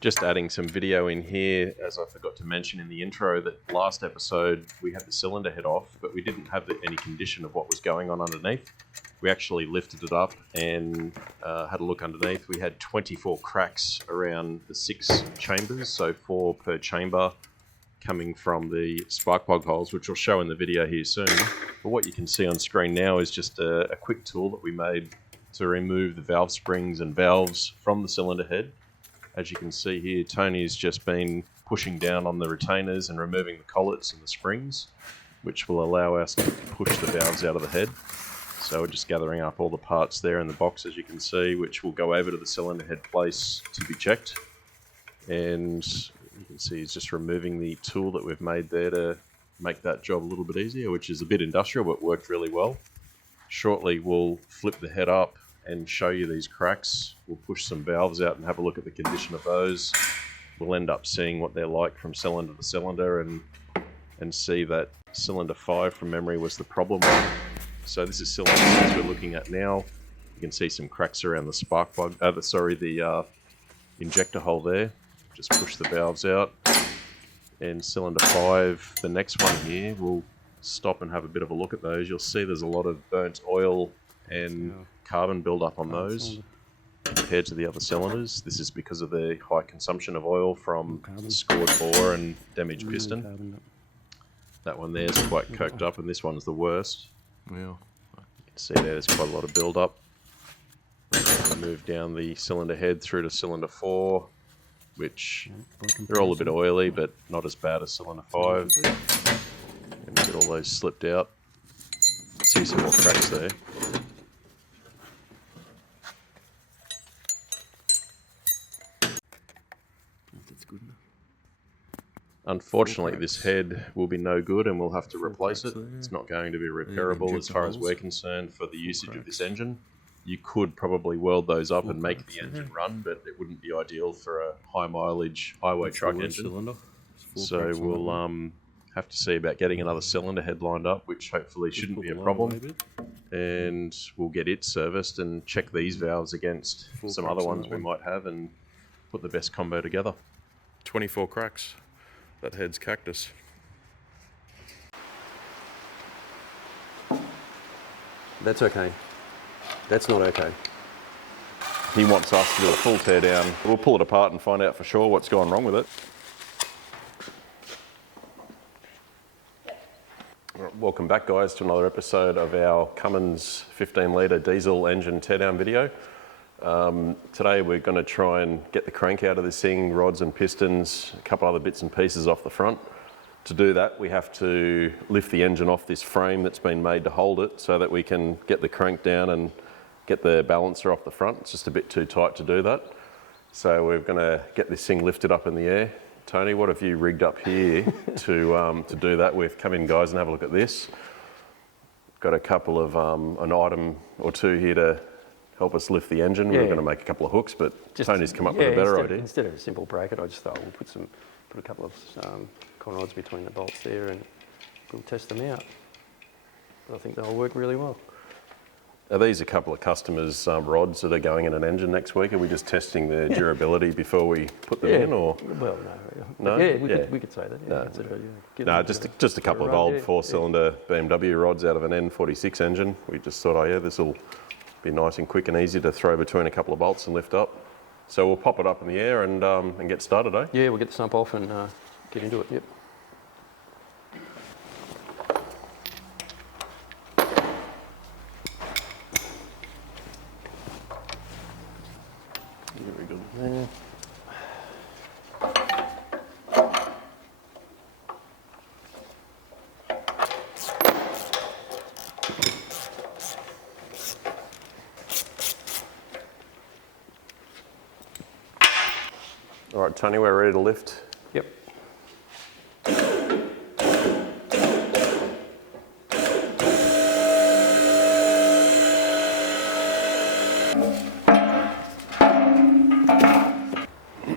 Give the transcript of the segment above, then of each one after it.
Just adding some video in here, as I forgot to mention in the intro, that last episode we had the cylinder head off, but we didn't have any condition of what was going on underneath. We actually lifted it up and had a look underneath. We had 24 cracks around the 6 chambers, so 4 per chamber, coming from the spark plug holes, which I'll show in the video here soon. But what you can see on screen now is just a quick tool that we made to remove the valve springs and valves from the cylinder head. As you can see here, Tony's just been pushing down on the retainers and removing the collets and the springs, which will allow us to push the valves out of the head. So we're just gathering up all the parts there in the box, as you can see, which will go over to the cylinder head place to be checked. And you can see he's just removing the tool that we've made there to make that job a little bit easier, which is a bit industrial, but worked really well. Shortly, we'll flip the head up and show you these cracks. We'll push some valves out and have a look at the condition of those. We'll end up seeing what they're like from cylinder to cylinder and see that cylinder 5 from memory was the problem one. So this is cylinder 6 we're looking at now. You can see some cracks around the spark plug, the injector hole there. Just push the valves out. And cylinder 5, the next one here, we'll stop and have a bit of a look at those. You'll see there's a lot of burnt oil and carbon buildup on those compared to the other cylinders. This is because of the high consumption of oil from scored bore and damaged piston. That one there is quite coked up, and this one's the worst. Yeah. You can see there's quite a lot of buildup. Move down the cylinder head through to cylinder 4, which they're all a bit oily, but not as bad as cylinder 5. And get all those slipped out. See some more cracks there. Unfortunately, this head will be no good and we'll have to replace it. It's not going to be repairable as far as we're concerned for the usage of this engine. You could probably weld those up and make the engine run, but it wouldn't be ideal for a high mileage highway truck engine. So we'll have to see about getting another cylinder head lined up, which hopefully shouldn't be a problem. And we'll get it serviced and check these valves against some other ones we might have and put the best combo together. 24 cracks. That head's cactus. That's okay. That's not okay. He wants us to do a full tear down. We'll pull it apart and find out for sure what's gone wrong with it. Welcome back, guys, to another episode of our Cummins 15-litre diesel engine teardown video. Today we're going to try and get the crank out of this thing, rods and pistons, a couple other bits and pieces off the front. To do that, we have to lift the engine off this frame that's been made to hold it so that we can get the crank down and get the balancer off the front. It's just a bit too tight to do that. So we're going to get this thing lifted up in the air. Tony, what have you rigged up here to do that with? Come in, guys, and have a look at this. Got a couple of, an item or two here to help us lift the engine. We're going to make a couple of hooks, but Tony's come up with a better idea. Instead of a simple bracket, I just thought we'll put a couple of con rods between the bolts there and we'll test them out. But I think they'll work really well. Are these a couple of customers' rods that are going in an engine next week? Are we just testing their durability before we put them in, or? Well, no. Yeah, we could say that. No, just a couple of old 4-cylinder BMW rods out of an N46 engine. We just thought, this will be nice and quick and easy to throw between a couple of bolts and lift up. So we'll pop it up in the air and get started, eh? Yeah, we'll get the sump off and get into it. Yep. Very good. Yeah. All right, Tony, we're ready to lift. Yep.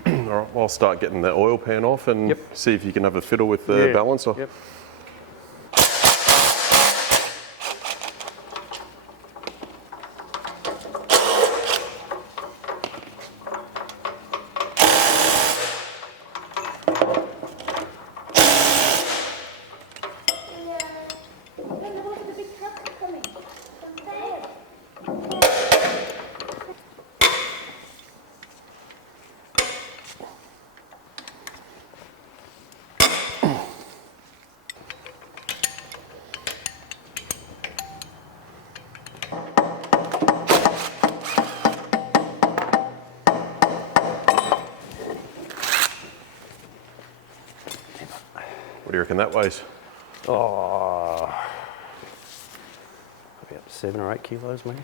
All right, I'll start getting the oil pan off and see if you can have a fiddle with the balancer. Yep. What do you reckon that weighs? Oh, about 7 or 8 kilos maybe.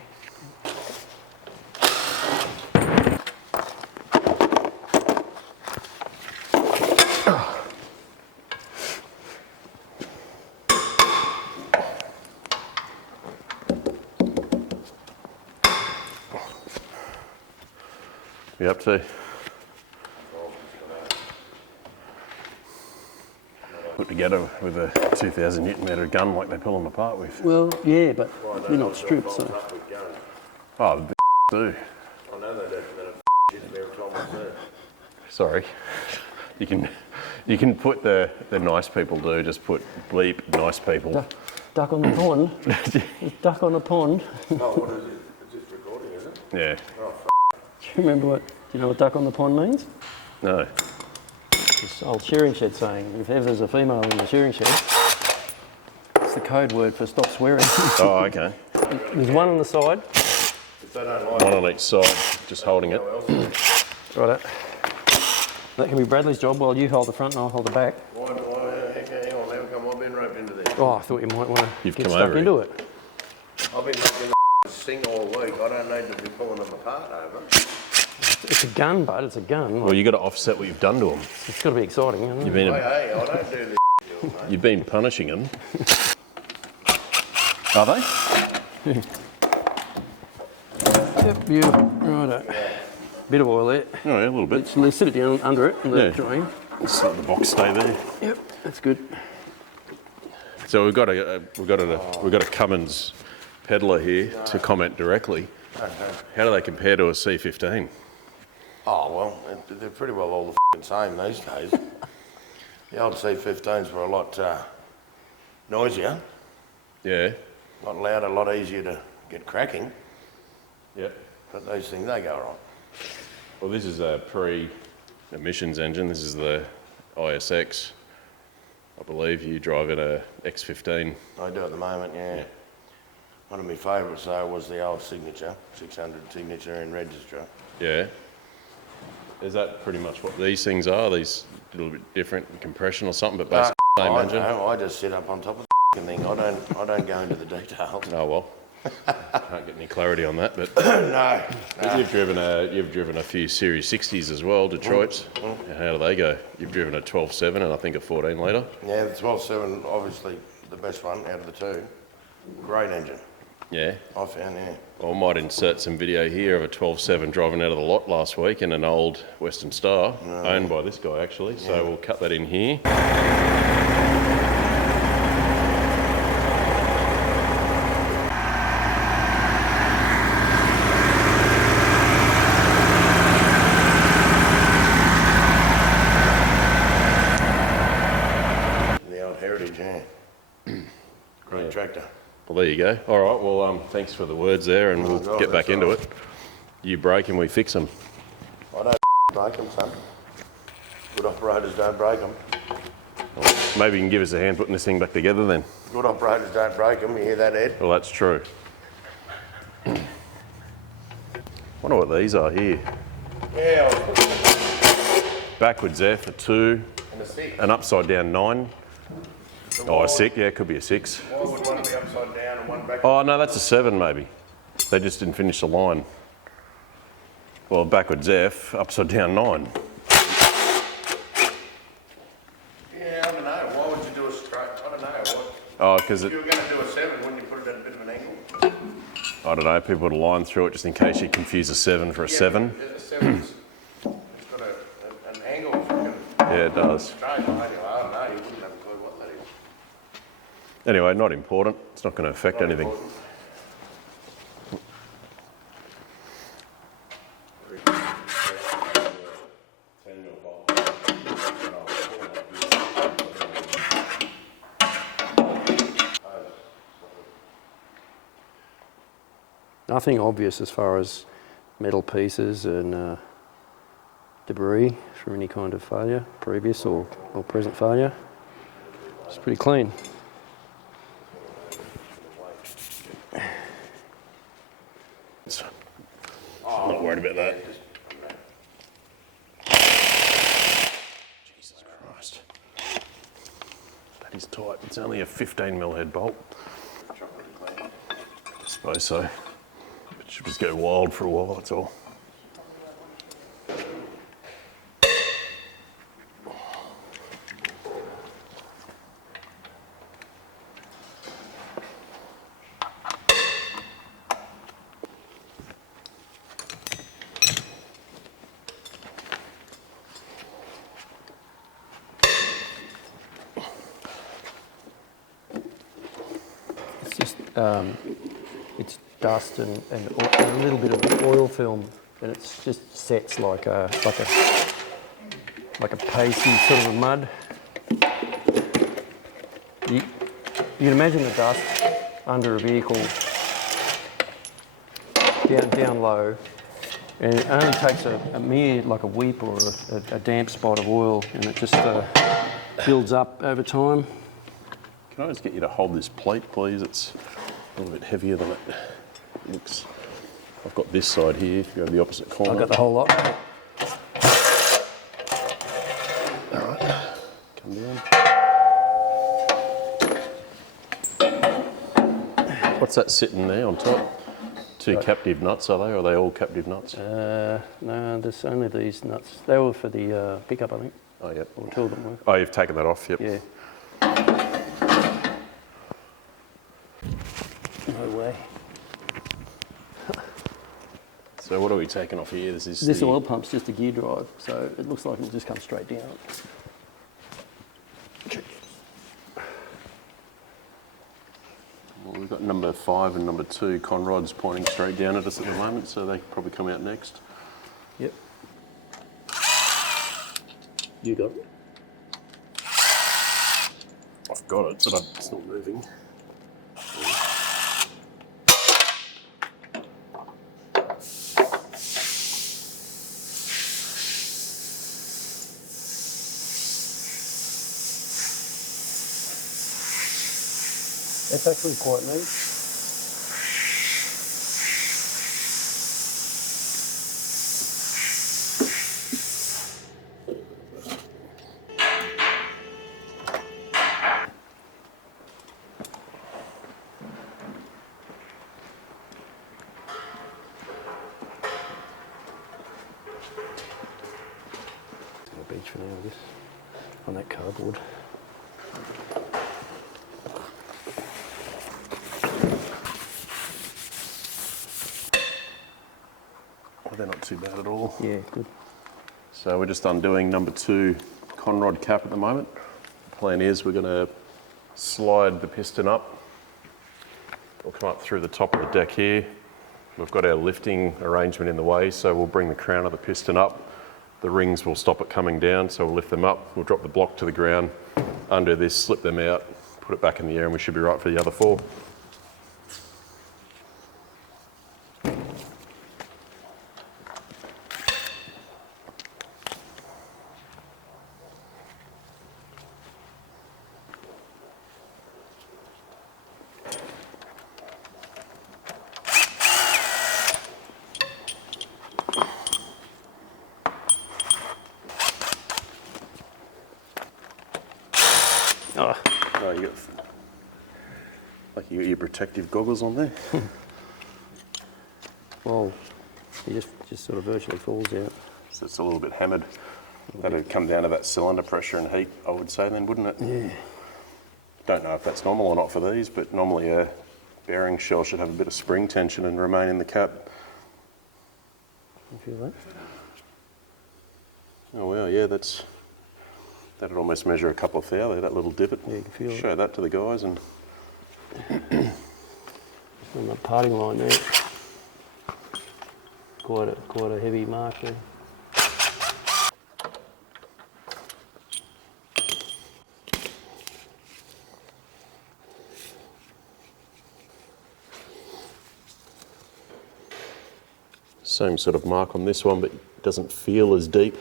You up to? Put together with a 2,000 Newton metre gun like they pull them apart with. Well, yeah, but they're not stripped, so. Oh, the do. I know they don't every time I see it. Sorry. You can put the nice people do, just put bleep nice people. Duck on the pond. Duck on the pond. Oh, what is it? It's just recording, is it? Yeah. Oh, Do you remember do you know what duck on the pond means? No. This old shearing shed saying, if ever there's a female in the shearing shed, it's the code word for stop swearing. Oh, okay. There's one on the side. if they don't like One on each side, just holding it. Righto. That can be Bradley's job while you hold the front and I'll hold the back. Why, hang on, how come I've been roped into this? Oh, I thought you might want to You've get come stuck over into it. I've been roped in the sing all week. I don't need to be pulling them apart over. It's a gun, bud. It's a gun. Well, you got to offset what you've done to them. It's got to be exciting, hasn't You've it? been Hey, I don't do this, mate. you've been punishing them. Are they? Yep, beautiful. Righto. Bit of oil there. Oh, yeah, a little bit. Let's sit it down under it and let it Yeah. drain. Just let the box stay there. Yep, that's good. So we've got a Cummins peddler here to comment directly. How do they compare to a C15? Oh, well, they're pretty well all the same these days. The old C15s were a lot noisier, Yeah. a lot louder, a lot easier to get cracking. Yep. But these things, they go right. Well, this is a pre-emissions engine. This is the ISX. I believe you drive in a X15. I do at the moment, yeah. One of my favourites though was the old Signature, 600 Signature in Register. Yeah. Is that pretty much what these things are? These a little bit different in compression or something, but basically the same I engine? know, I just sit up on top of the thing. I don't go into the details. Oh well. Can't get any clarity on that, but No. you've driven a few Series 60s as well, Detroit's. How do they go? You've driven a 12.7 and I think a 14 litre. Yeah, the 12.7, obviously the best one out of the two. Great engine, Yeah. I found, yeah. Well, I might insert some video here of a 12.7 driving out of the lot last week in an old Western Star, owned by this guy actually. So we'll cut that in here. The old Heritage, yeah. Great Yeah. tractor. Well, there you go. All right. Well, thanks for the words there, and we'll God, get back that's into all it. You break and we fix them. I don't break them, son. Good operators don't break them. Maybe you can give us a hand putting this thing back together then. Good operators don't break them, you hear that, Ed? Well, that's true. Wonder what these are here. Yeah, I was putting Backwards F, a 2, in a 6. an upside down 9. Oh, a 6. Yeah, it could be a 6. Why would one be upside down and one back? Oh, no, that's a 7 maybe. They just didn't finish the line. Well, backwards F, upside down 9. Yeah, I don't know. Why would you do a straight? I don't know. What? Oh, because If you were going to do a 7, wouldn't you put it at a bit of an angle? I don't know, people put a line through it just in case you confuse a 7 for a 7. Yeah, a 7's it's got an angle freaking Yeah, it does. straight line. I don't know. You wouldn't have a clue what that is. Anyway, not important. It's not going to affect Not anything. important. Nothing obvious as far as metal pieces and debris from any kind of failure, previous or present failure. It's pretty clean. I'm not worried about that. Jesus Christ. That is tight. It's only a 15mm head bolt. I suppose so. It should just go wild for a while, that's all. It's just it's dust and a little bit of oil film, and it just sets like a pasty sort of a mud. You can imagine the dust under a vehicle down low, and it only takes a mere like a weep or a damp spot of oil, and it just builds up over time. Can I just get you to hold this plate, please? It's a little bit heavier than it looks. I've got this side here, if you have the opposite corner. I've got the whole lot. Alright, come down. What's that sitting there on top? Two captive nuts, are they? Or are they all captive nuts? No, there's only these nuts. They were for the pickup, I think. Oh, yep. Or two of them were. Oh, you've taken that off, yep. Yeah. No way. So what are we taking off here? This oil pump's just a gear drive, so it looks like it'll just come straight down. Well, we've got number 5 and number 2 conrods pointing straight down at us at the moment, so they can probably come out next. Yep. You got it? I've got it, but it's not moving. It's actually quite neat. Beach for now, I guess, on that cardboard. They're not too bad at all. Yeah, good. So we're just undoing number 2 conrod cap at the moment. The plan is we're going to slide the piston up. It'll come up through the top of the deck here. We've got our lifting arrangement in the way, so we'll bring the crown of the piston up. The rings will stop it coming down, so we'll lift them up. We'll drop the block to the ground, undo this, slip them out, put it back in the air, and we should be right for the other 4. Oh, you got your protective goggles on there. Well, he just sort of virtually falls out. So it's a little bit hammered. That'd come down to that cylinder pressure and heat, I would say then, wouldn't it? Yeah. Don't know if that's normal or not for these, but normally a bearing shell should have a bit of spring tension and remain in the cap. You feel that? Oh well, yeah, that'd almost measure a couple of thou there, that little divot. Yeah, you can feel it. Show that to the guys and On the parting line there. Quite a heavy mark there. same sort of mark on this one, but it doesn't feel as deep.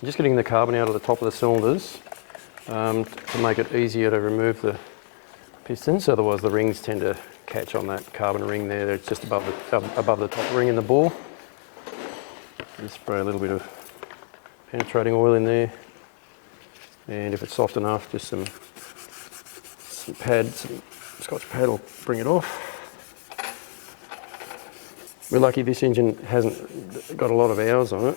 I'm just getting the carbon out of the top of the cylinders to make it easier to remove the pistons. Otherwise, the rings tend to catch on that carbon ring there. It's just above the top ring in the bore. Just spray a little bit of penetrating oil in there, and if it's soft enough, just some Scotch pad will bring it off. We're lucky this engine hasn't got a lot of hours on it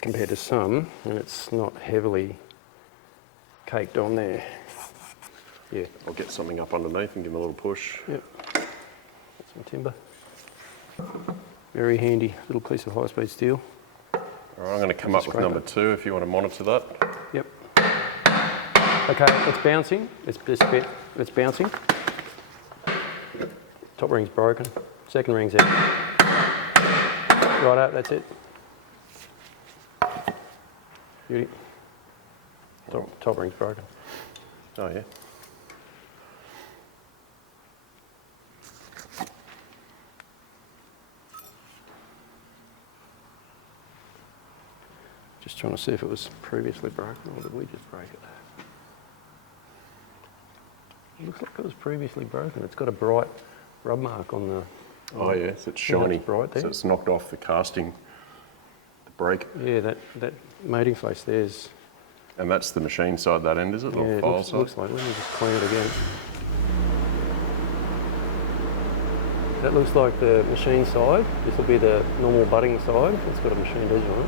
compared to some, and it's not heavily caked on there. Yeah. I'll get something up underneath and give them a little push. Yep. Some timber. Very handy little piece of high-speed steel. All right, I'm going to come up with number 2 if you want to monitor that. Yep. Okay, it's bouncing. It's bouncing. Top ring's broken. Second ring's out. Right up, that's it. Beauty. Top ring's broken. Oh, yeah. Just trying to see if it was previously broken, or did we just break it? It looks like it was previously broken. It's got a bright rub mark on the... Oh, yeah, so it's shiny. Yeah, it's bright there. So it's knocked off the casting, the brake. Yeah, that mating face there's... And that's the machine side, that end, is it? Yeah, Or it file side? looks like. Let me just clean it again. That looks like the machine side. This will be the normal butting side. It's got a machined edge on it.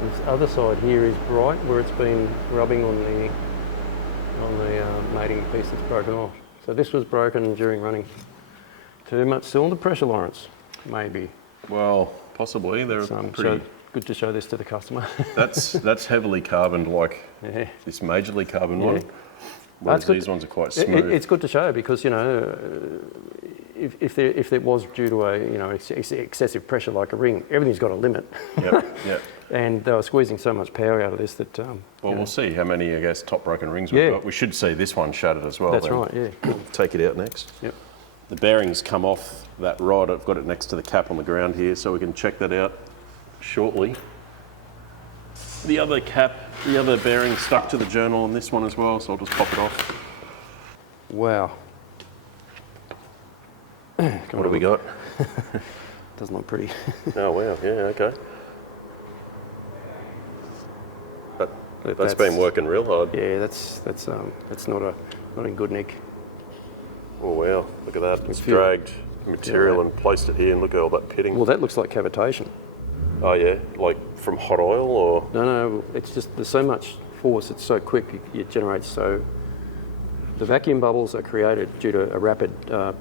And this other side here is bright, where it's been rubbing on the mating piece that's broken off. So this was broken during running. Too much cylinder pressure, Lawrence? Maybe. Well, possibly. They're pretty... So good to show this to the customer. that's heavily carboned, like this majorly carboned one. Whereas these ones are quite smooth. It's good to show because, you know, if there was due to a excessive pressure like a ring, everything's got a limit. Yep. And they were squeezing so much power out of this that. Well, we'll see how many, I guess, top broken rings we've got. We should see this one shattered as well. That's then. right. Yeah. Take it out next. Yep. The bearings come off that rod. I've got it next to the cap on the ground here, so we can check that out shortly. The other cap, the other bearing stuck to the journal on this one as well, so I'll just pop it off. Wow. What do we got? Doesn't look pretty. Oh wow, yeah, okay. That's been working real hard. Yeah, that's not in good nick. Oh wow, look at that. It's dragged material and placed it here, and look at all that pitting. Well, that looks like cavitation. Oh yeah, like from hot oil or? No, it's just there's so much force, it's so quick, it generates so... The vacuum bubbles are created due to a rapid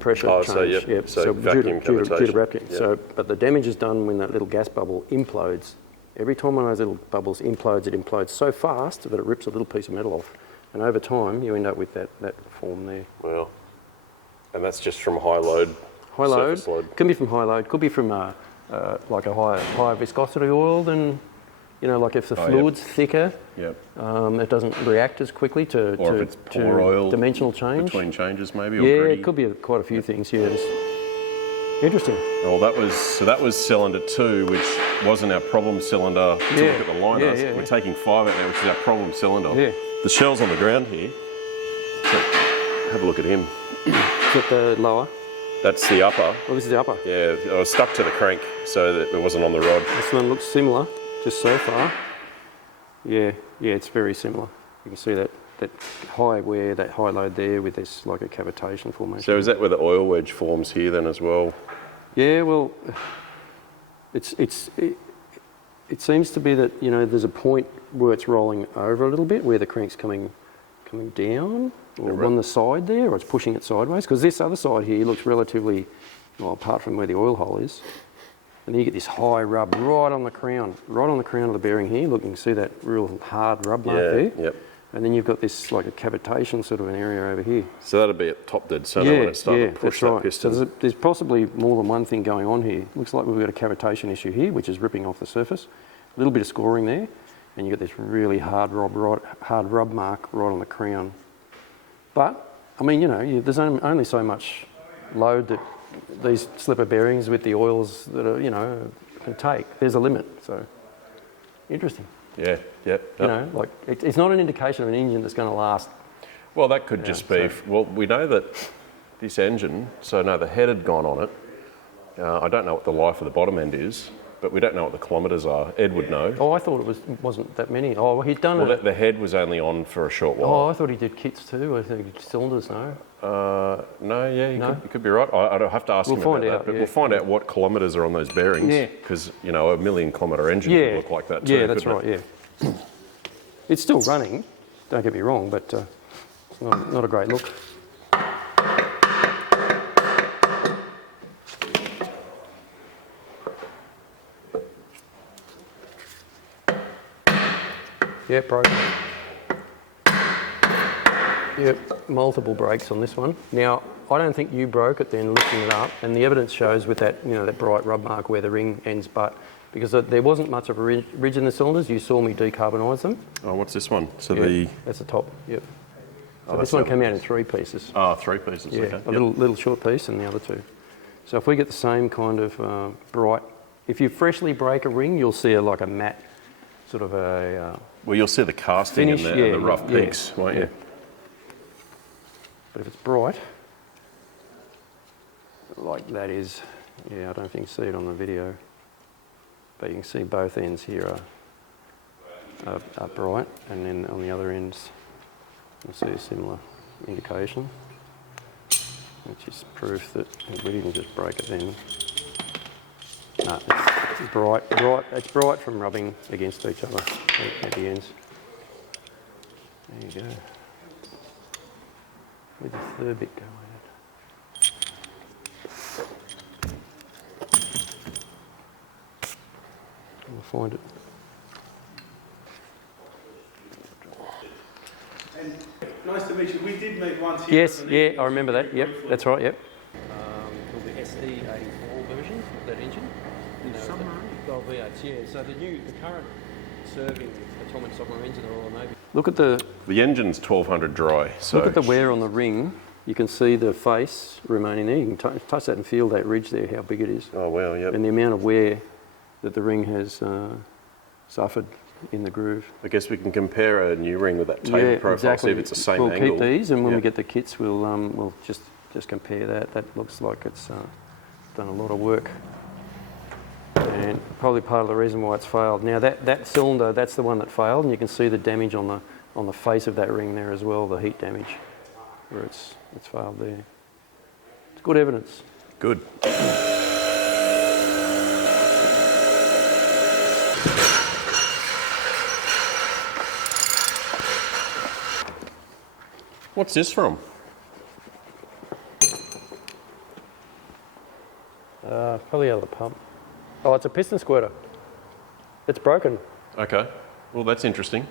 pressure change. So vacuum due to vacuum. Yep. So, but the damage is done when that little gas bubble implodes. Every time one of those little bubbles implodes, it implodes so fast that it rips a little piece of metal off. And over time, you end up with that form there. Well, and that's just from high load. High load. Can be from high load. Could be from like a higher viscosity oil than, you know, like if the fluid's thicker, it doesn't react as quickly to if it's poor oil dimensional change. Between changes maybe. Yeah, or it could be quite a few things. Yeah. Interesting. Well, that was cylinder 2, which wasn't our problem cylinder to look at the liners. We're taking 5 out there, which is our problem cylinder. Yeah. The shell's on the ground here. So have a look at him. Is that the lower? That's the upper. Oh, this is the upper. Yeah, I was stuck to the crank so that it wasn't on the rod. This one looks similar, just so far. Yeah, it's very similar. You can see that high load there with this like a cavitation formation. So is that where the oil wedge forms here then as well? Yeah, well, it seems to be that, you know, there's a point where it's rolling over a little bit, where the crank's coming down, or on the side there, or it's pushing it sideways. Because this other side here looks relatively, well, apart from where the oil hole is, and then you get this high rub right on the crown of the bearing here. Look, you can see that real hard rub mark there. Yep. And then you've got this like a cavitation sort of an area over here. So that'd be at top dead center when it started to push that piston. So there's possibly more than one thing going on here. Looks like we've got a cavitation issue here, which is ripping off the surface. A little bit of scoring there, and you got this really hard rub mark right on the crown. But I mean, you know, there's only so much load that these slipper bearings with the oils that are, you know, can take. There's a limit. So interesting. Yeah, yep. You know, like it's not an indication of an engine that's going to last. Well, that could just be, well, we know that this engine, so no, the head had gone on it. I don't know what the life of the bottom end is, but we don't know what the kilometres are. Ed would know. Oh, I thought wasn't that many. Oh, well, he'd done Well, it. the head was only on for a short while. Oh, I thought he did kits too. I think cylinders, no? No, yeah, No? you could be right. I'd have to ask him about that. But yeah. we'll find out what kilometres are on those bearings. Yeah. Because, you know, a 1 million kilometre engine could look like that too. Yeah, that's couldn't right, it? yeah. It's still running, don't get me wrong, but it's not a great look. Yeah, broken. Yep, multiple breaks on this one. Now, I don't think you broke it then lifting it up, and the evidence shows with that, you know, that bright rub mark where the ring ends, but because there wasn't much of a ridge in the cylinders, you saw me decarbonise them. Oh, what's this one? So that's the top. Yep. So Oh, this one came out in 3 pieces. Oh, 3 pieces. Yeah, Okay. a little short piece and the other 2. So if we get the same kind of bright, if you freshly break a ring, you'll see like a matte, sort of a Well, you'll see the casting finish. and the rough peaks, won't you? But if it's bright, like that is, I don't think you see it on the video, but you can see both ends here are bright, and then on the other ends you'll see a similar indication, which is proof that we didn't just break it then. No, it's bright. It's bright from rubbing against each other at the ends. There you go. Where'd the third bit go? We'll find it. And nice to meet you. We did meet once here. Yes, I remember that. Yep, that's right. Yep. Called the SE84 version of that engine. Submarine. Oh, V8s. Yeah. So the current serving atomic submarines in the Royal Navy. Look at the engine's 1200 dry. So look at the wear on the ring. You can see the face remaining there. You can touch that and feel that ridge there, how big it is. Oh wow, yep. And the amount of wear that the ring has suffered in the groove. I guess we can compare a new ring with that table profile, see if it's the same angle. We'll keep these, and when we get the kits, we'll just compare that. That looks like it's done a lot of work, and probably part of the reason why it's failed. Now that cylinder, that's the one that failed, and you can see the damage on the face of that ring there as well, the heat damage, where it's failed there. It's good evidence. Good. What's this from? Probably out of the pump. Oh, it's a piston squirter. It's broken. Okay. Well, that's interesting.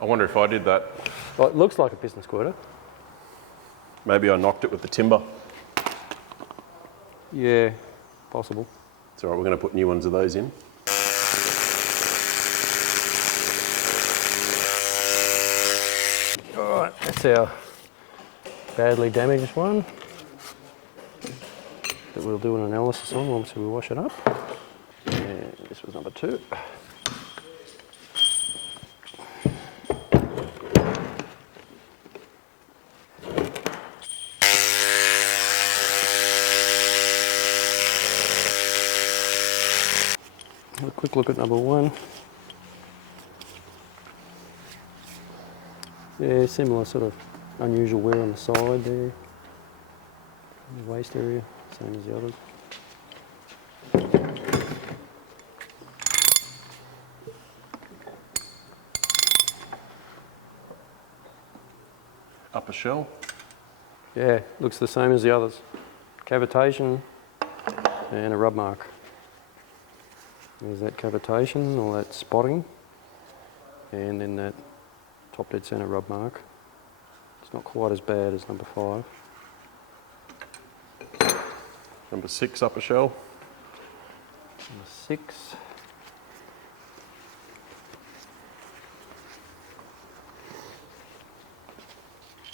I wonder if I did that. Well, it looks like a piston squirter. Maybe I knocked it with the timber. Yeah, possible. It's all right, we're going to put new ones of those in. All right, that's our badly damaged one that we'll do an analysis on once we wash it up. And this was number 2. Have a quick look at number 1. Yeah, similar sort of unusual wear on the side there. The waist area, same as the others. Upper shell. Yeah, looks the same as the others. Cavitation and a rub mark. There's that cavitation or that spotting, and then that top dead centre rub mark. It's not quite as bad as number 5. Number 6, upper shell. Number 6.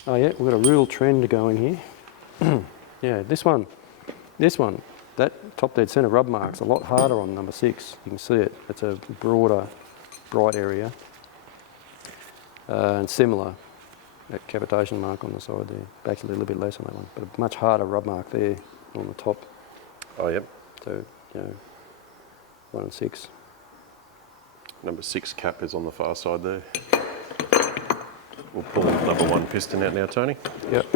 Oh yeah, we've got a real trend going here. Yeah, this one, that top dead centre rub mark's a lot harder on number 6. You can see it. It's a broader bright area. And similar, that cavitation mark on the side there. Actually a little bit less on that one, but a much harder rub mark there on the top. Oh, yep. So, 1 and 6. Number 6 cap is on the far side there. We'll pull number 1 piston out now, Tony. Yep.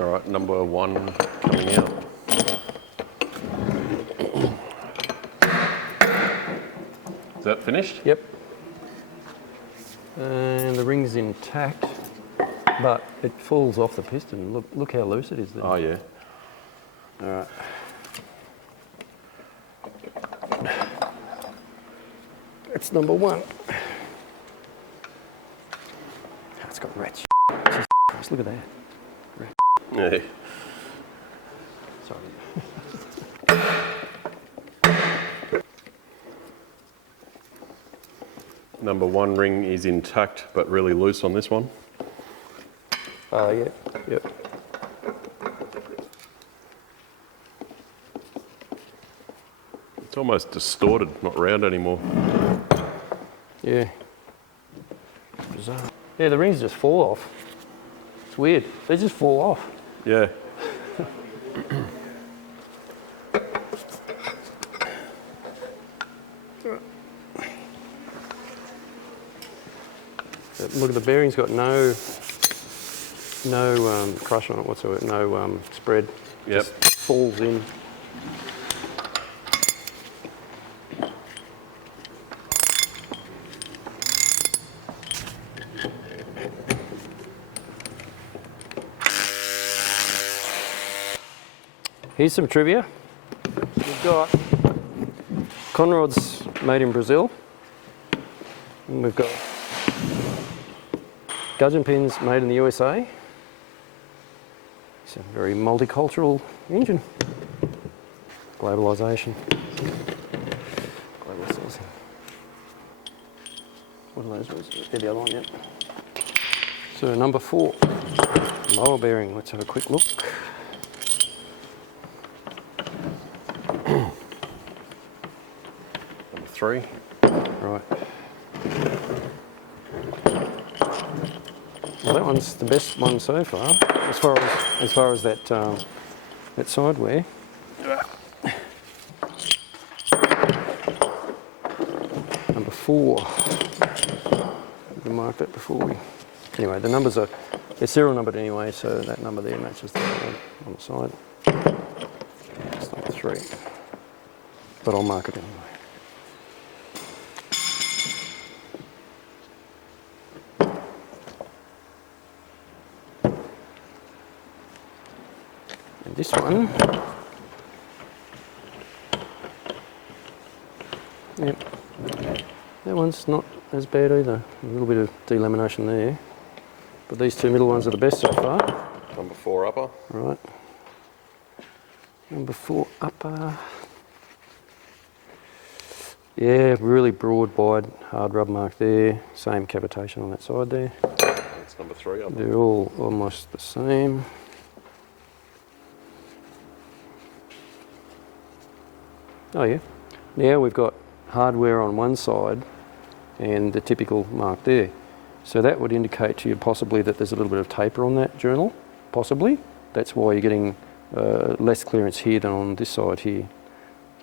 All right, number 1 coming out. Is that finished? Yep. And the ring's intact, but it falls off the piston. Look how loose it is there. Oh, yeah. All right. That's number 1. It's got rats. Jesus Christ, look at that. Yeah. Sorry. Number 1 ring is intact, but really loose on this one. Yeah. Yep. It's almost distorted, not round anymore. Yeah. Bizarre. Yeah, the rings just fall off. It's weird. They just fall off. Yeah. Look at the bearing's got no crush on it whatsoever, no spread. Yep. Just falls in. Here's some trivia. We've got conrods made in Brazil. And we've got gudgeon pins made in the USA. It's a very multicultural engine. Globalisation. Global sourcing. What are those ones? They're the other one, yep. So number 4, lower bearing. Let's have a quick look. Number 3. Right. Well, that one's the best one so far, as far as that that side wear. Number 4. We marked that before we. Anyway, the numbers they're serial numbered anyway, so that number there matches the one on the side. That's number 3. But I'll mark it anyway. This one, yep, that one's not as bad either. A little bit of delamination there, but these 2 middle ones are the best so far. Number 4 upper. Right. Number 4 upper. Yeah, really broad, wide, hard rub mark there. Same cavitation on that side there. That's number 3 upper. They're all almost the same. Oh yeah. Now we've got hardware on one side and the typical mark there. So that would indicate to you possibly that there's a little bit of taper on that journal, possibly. That's why you're getting less clearance here than on this side here.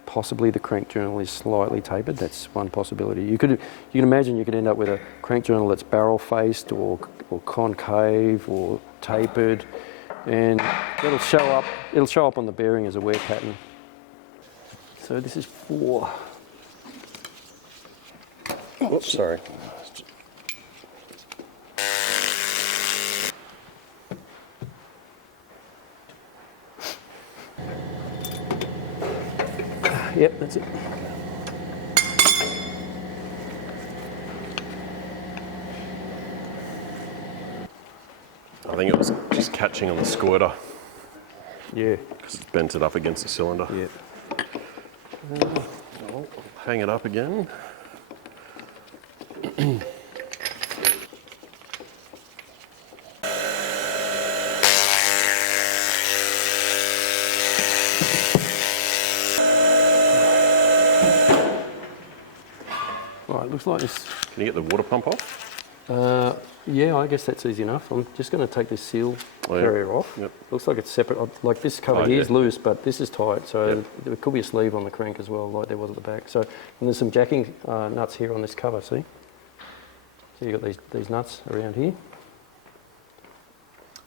Possibly the crank journal is slightly tapered. That's one possibility. You can imagine you could end up with a crank journal that's barrel faced or concave or tapered, and it'll show up on the bearing as a wear pattern. So this is 4. Oops, sorry. Yep, that's it. I think it was just catching on the squirter Yeah. because it's bent it up against the cylinder. Yeah. I'll hang it up again. Right, looks like this. Can you get the water pump off? Yeah, I guess that's easy enough. I'm just going to take this seal carrier off. Yep. Looks like it's separate. Like this cover here is loose, but this is tight. So there could be a sleeve on the crank as well, like there was at the back. So, and there's some jacking nuts here on this cover. See? So you've got these nuts around here.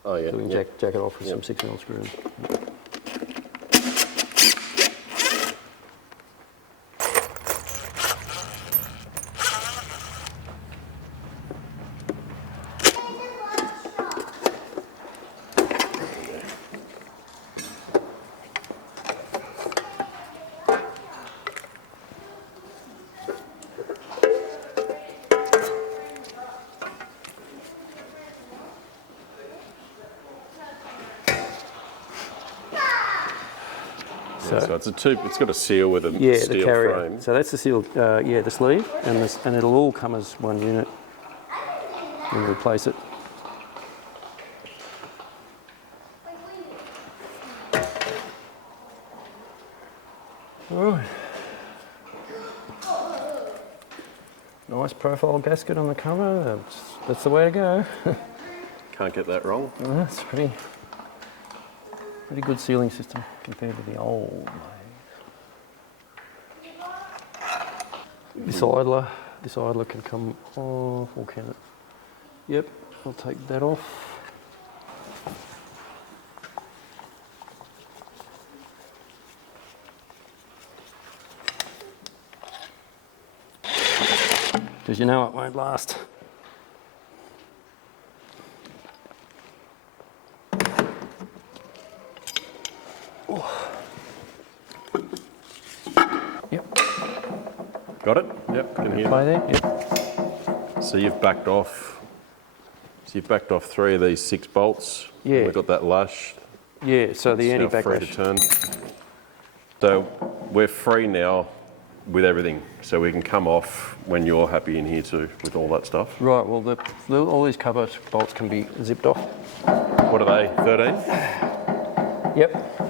Oh yeah. So we can jack it off with some 6mm screws. So it's a tube. It's got a seal with a steel the carrier. frame. So that's the seal. The sleeve, and it'll all come as one unit when we replace it. All right. Nice profile gasket on the cover. That's the way to go. Can't get that wrong. That's pretty good sealing system compared to the old ways. This idler can come off, or can it? Yep, I'll take that off. Because you know it won't last. Yep. Got it? Yep. Can hear Play that. there. Yep. So you've backed off. So you've backed off 3 of these 6 bolts. Yeah. We've got that lush. Yeah. So the It's now free to anti-backlash. turn. So we're free now with everything. So we can come off when you're happy in here too with all that stuff. Right. Well, all these cover bolts can be zipped off. What are they? 13? Yep.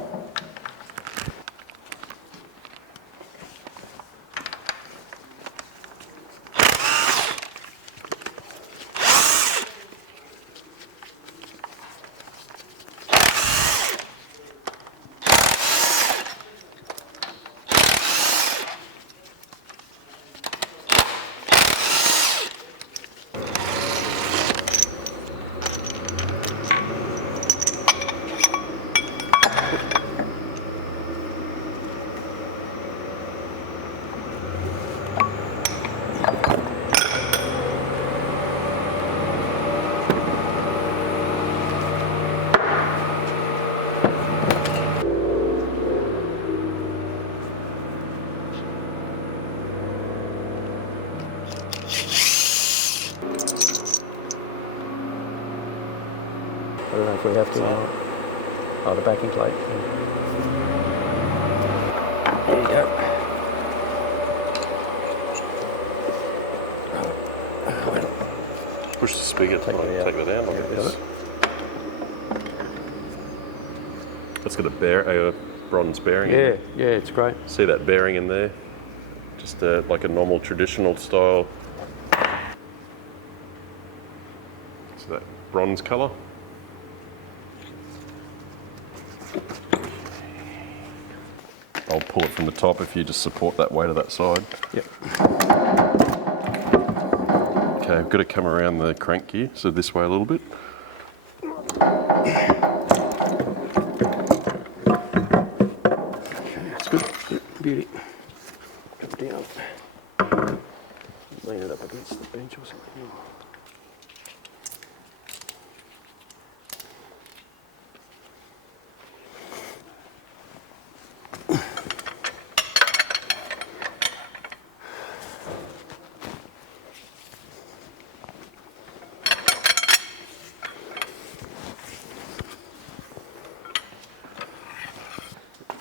I don't know if we have to or not. Oh, the backing plate. There you go. Push the spigot. Take that out. Take that out. I'll get Got this. it? That's got a bronze bearing in Yeah, it. yeah, it's great. See that bearing in there? Just like a normal traditional style. See that bronze colour? I'll pull it from the top if you just support that weight of that side. Yep. Okay, I've got to come around the crank gear, so this way a little bit. That's good. Beauty. Come down. Lean it up against the bench or something.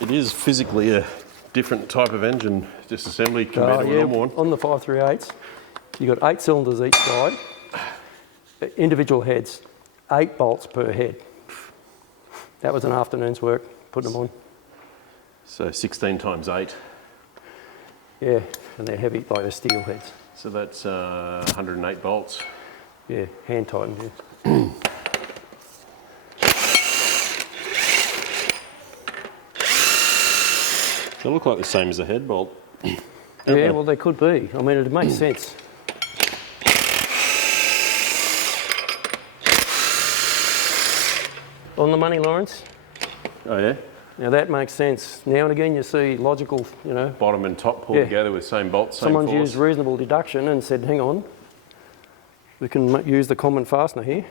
It is physically a different type of engine disassembly compared to a normal one. On the 538s, you've got 8 cylinders each side, individual heads, 8 bolts per head. That was an afternoon's work, putting them on. So 16 times 8. Yeah, and they're heavy, like they're steel heads. So that's 108 bolts. Yeah, hand tightened here. They look like the same as a head bolt. Yeah, well, they could be. I mean, it makes sense. On the money, Lawrence? Oh yeah? Now that makes sense. Now and again you see logical, you know. Bottom and top pulled Yeah. together with same bolts, same Someone's force. used reasonable deduction and said, hang on, we can use the common fastener here.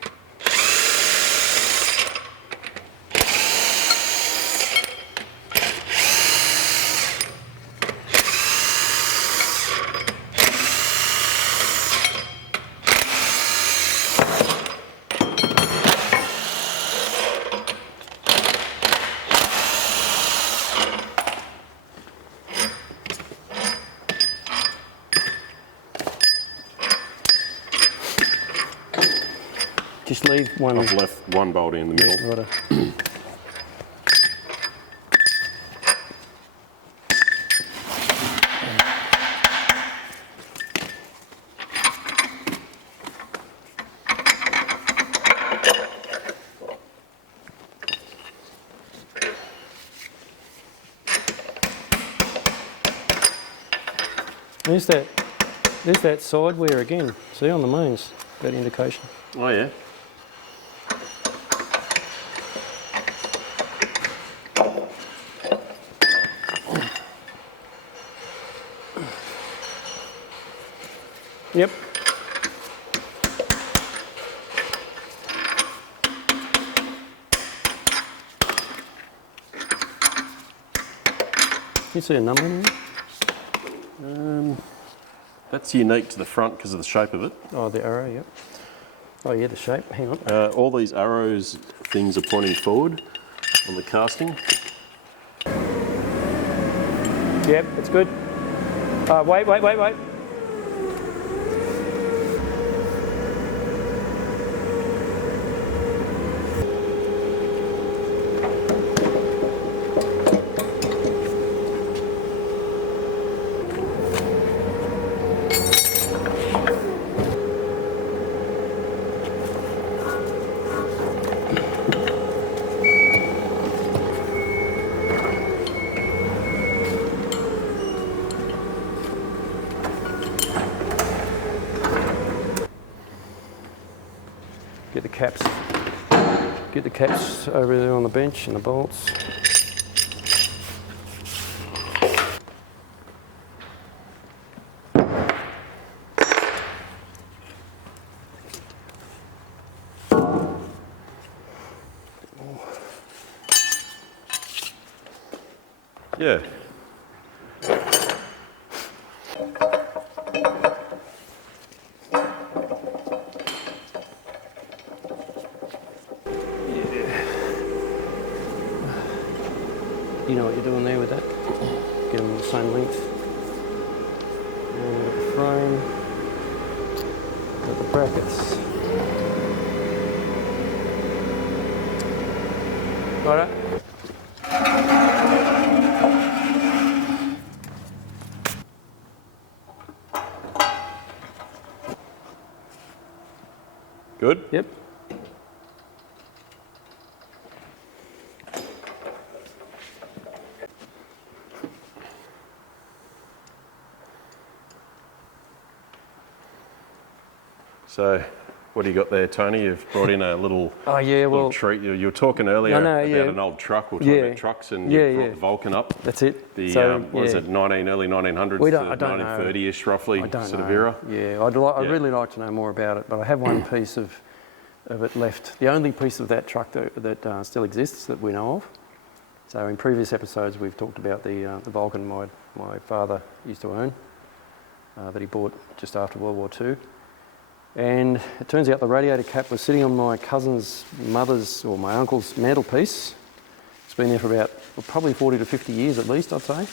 Just leave one. I've left one bolt in the middle. Righto. There's that side wear again. See on the mains, that indication. Oh yeah. Yep. You see a number in there? That's unique to the front because of the shape of it. Oh, the arrow, yep. Oh yeah, the shape, hang on. All these arrows things are pointing forward on the casting. Yep, it's good. Wait. Get the caps over there on the bench and the bolts. Yeah. You know what you're doing there with that? Get them the same length. And with the frame, with the brackets. Righto. Good? Yep. So, what do you got there, Tony? You've brought in a little, Oh yeah, little well, treat. You were talking earlier I know, about yeah. an old truck. We were talking Yeah. about trucks, and Yeah, you brought yeah. the Vulcan up. that's it. The So, what is yeah. it, early 1900s We to don't- I don't know. 1930ish, roughly, I don't sort know. of era. Yeah, I'd Yeah. really like to know more about it, but I have one piece of it left. The only piece of that truck that still exists that we know of. So in previous episodes we've talked about the Vulcan my father used to own, that he bought just after World War II. And it turns out the radiator cap was sitting on my cousin's mother's or my uncle's mantelpiece. It's been there for about probably 40 to 50 years at least, I'd say.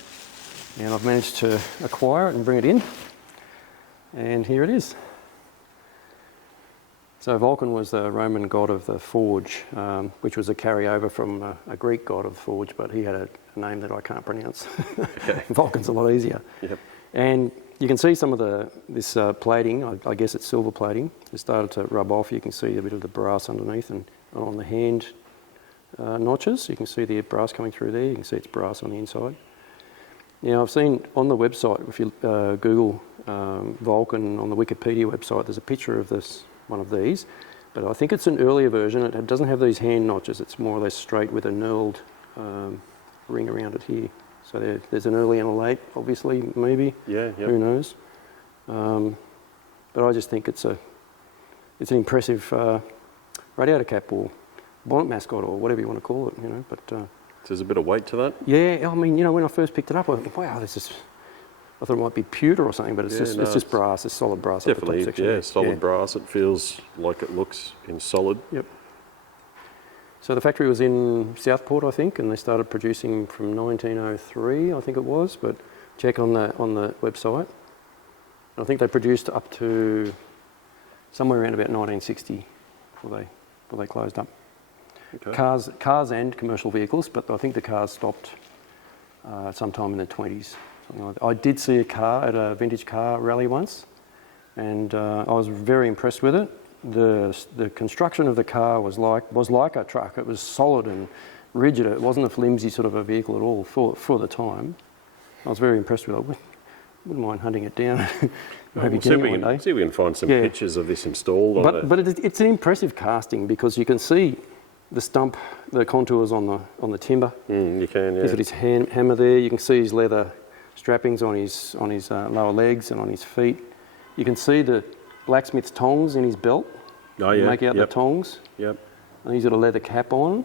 And I've managed to acquire it and bring it in. And here it is. So Vulcan was the Roman god of the forge, which was a carryover from a Greek god of the forge, but he had a name that I can't pronounce. Okay. Vulcan's a lot easier. Yep. And you can see some of this plating. I guess it's silver plating. It started to rub off. You can see a bit of the brass underneath, and on the hand notches, you can see the brass coming through there. You can see it's brass on the inside. Now, I've seen on the website, if you Google Vulcan on the Wikipedia website, there's a picture of one of these, but I think it's an earlier version. It doesn't have these hand notches. It's more or less straight with a knurled ring around it here. So there's an early and a late, obviously, maybe. Yeah. Who knows? But I just think it's an impressive radiator cap or bonnet mascot or whatever you want to call it, you know. But There's a bit of weight to that. yeah, I mean, you know, when I first picked it up, I thought, wow, I thought it might be pewter or something, but it's just brass. It's solid brass. Definitely, up the top section. solid brass. It feels like it looks in solid. Yep. So the factory was in Southport, I think, and they started producing from 1903, I think it was. But check on the website. I think they produced up to somewhere around about 1960 before they closed up. Okay. Cars and commercial vehicles, but I think the cars stopped sometime in the 20s. Something like that. I did see a car at a vintage car rally once, and I was very impressed with it. The construction of the car was like a truck. It was solid and rigid. It wasn't a flimsy sort of a vehicle at all for the time. I was very impressed with it. Wouldn't mind hunting it down. Maybe See if we can find some pictures of this installed. But it's an impressive casting because you can see the stump, the contours on the timber. You can, yeah. He's got his hammer there. You can see his leather strappings on his lower legs and on his feet. You can see the blacksmith's tongs in his belt. Oh yeah. Make out the tongs. Yep. And he's got a leather cap on.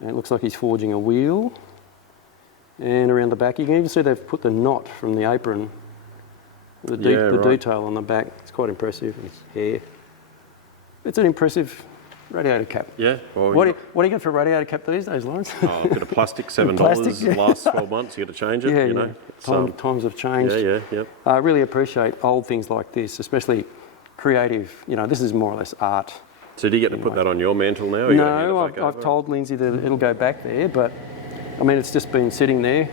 And it looks like he's forging a wheel. And around the back, you can even see they've put the knot from the apron. The detail on the back. It's quite impressive. And his hair. It's an impressive radiator cap. Yeah. Well, what do you get for a radiator cap these days, Lawrence? A bit of plastic, $7. Plastic, Last 12 months, you got to change it. You know. Times have changed. Yeah. I really appreciate old things like this, especially creative. You know, this is more or less art. So do you get to put that on your mantle now? No, I've told Lindsay that it'll go back there, but I mean, it's just been sitting there.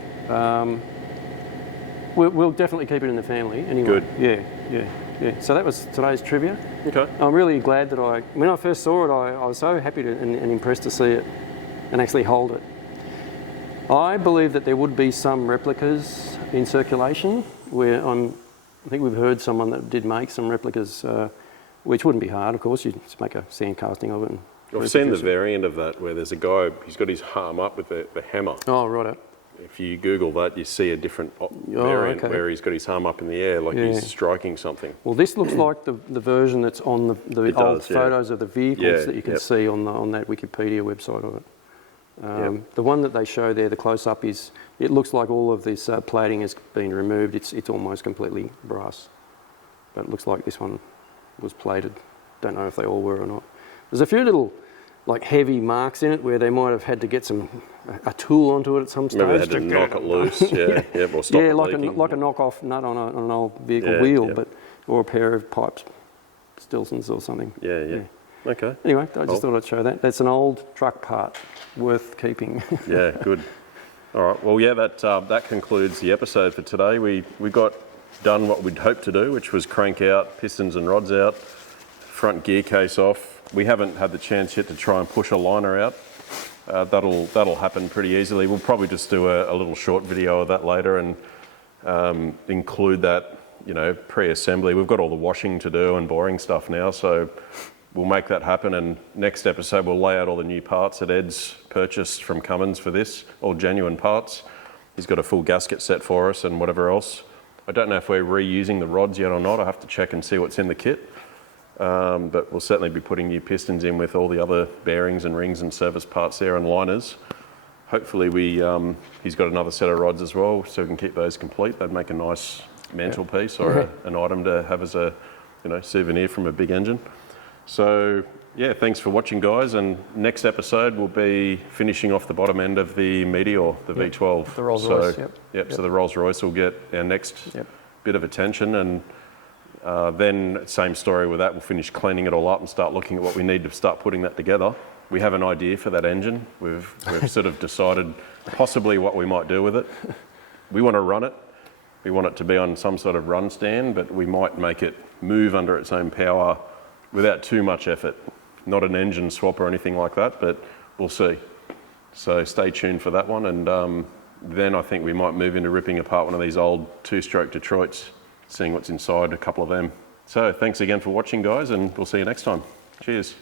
We'll definitely keep it in the family anyway. Good. Yeah. So that was today's trivia. Okay. I'm really glad that when I first saw it, I was so happy and impressed to see it and actually hold it. I believe that there would be some replicas in circulation where I think we've heard someone that did make some replicas, which wouldn't be hard, of course. You just make a sand casting of it. I've seen the variant of that where there's a guy, he's got his arm up with the hammer. Oh, right. If you Google that, you see a different variant where he's got his arm up in the air like he's striking something. Well, this looks like the version that's on the old photos of the vehicles that you can see on that Wikipedia website of it. The one that they show there, the close-up, it looks like all of this plating has been removed. It's almost completely brass. But it looks like this one was plated. Don't know if they all were or not. There's a few little heavy marks in it where they might have had to get a tool onto it at some stage. Maybe they had to knock it loose, or stop it leaking. like a knock-off nut on an old vehicle wheel, or a pair of pipes, Stilsons or something. Yeah. Okay. Anyway, I just thought I'd show that. That's an old truck part worth keeping. Yeah, good. All right. Well, that concludes the episode for today. We got done what we'd hoped to do, which was crank out, pistons and rods out, front gear case off. We haven't had the chance yet to try and push a liner out. That'll happen pretty easily. We'll probably just do a little short video of that later and include that, pre-assembly. We've got all the washing to do and boring stuff now, so we'll make that happen. And next episode, we'll lay out all the new parts that Ed's purchased from Cummins for this, all genuine parts. He's got a full gasket set for us and whatever else. I don't know if we're reusing the rods yet or not. I have to check and see what's in the kit. But we'll certainly be putting new pistons in with all the other bearings and rings and service parts there and liners. Hopefully he's got another set of rods as well, so we can keep those complete. They'd make a nice mantelpiece or an item to have as a souvenir from a big engine. So thanks for watching, guys. And next episode we'll be finishing off the bottom end of the Meteor, the V12. The Rolls Royce. So the Rolls Royce will get our next bit of attention, and then same story with that. We'll finish cleaning it all up and start looking at what we need to start putting that together. We have an idea for that engine. We've sort of decided possibly what we might do with it. We want to run it. We want it to be on some sort of run stand, but we might make it move under its own power without too much effort. Not an engine swap or anything like that, but we'll see. So stay tuned for that one, and then I think we might move into ripping apart one of these old two-stroke Detroits, seeing what's inside a couple of them. So thanks again for watching, guys, and we'll see you next time. Cheers.